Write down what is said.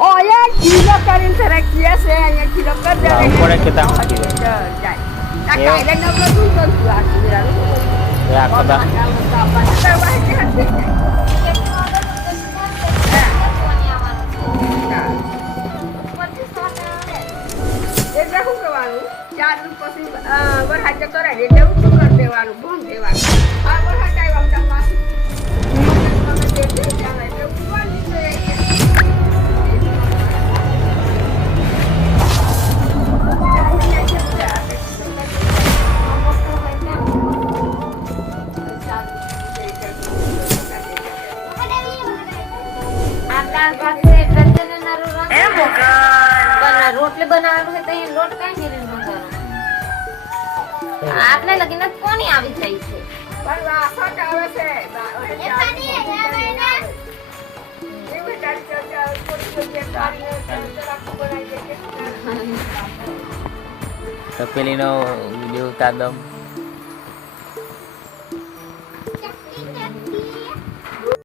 Oh ya, kilo karin terakhir saya hanya kilo kerja. ઉપર kita mesti Nak kailan na ba dito sa akin lalu. ya kada berhaja કરે એટલે હું શું કરી દેવાનું ભૂલ દેવાનું આ berhaja એવા તમાર મને દે દે ચાલે એટલે ઉપાડી દે રોટલી બનાવવાનું છે તો એ લોટ કઈ નહીં બનાવવાનો આટલે લગીને કોની આવી થઈ છે પણ વાસો જ આવે છે તપેલીનો વિડીયો ઉતાર દઉં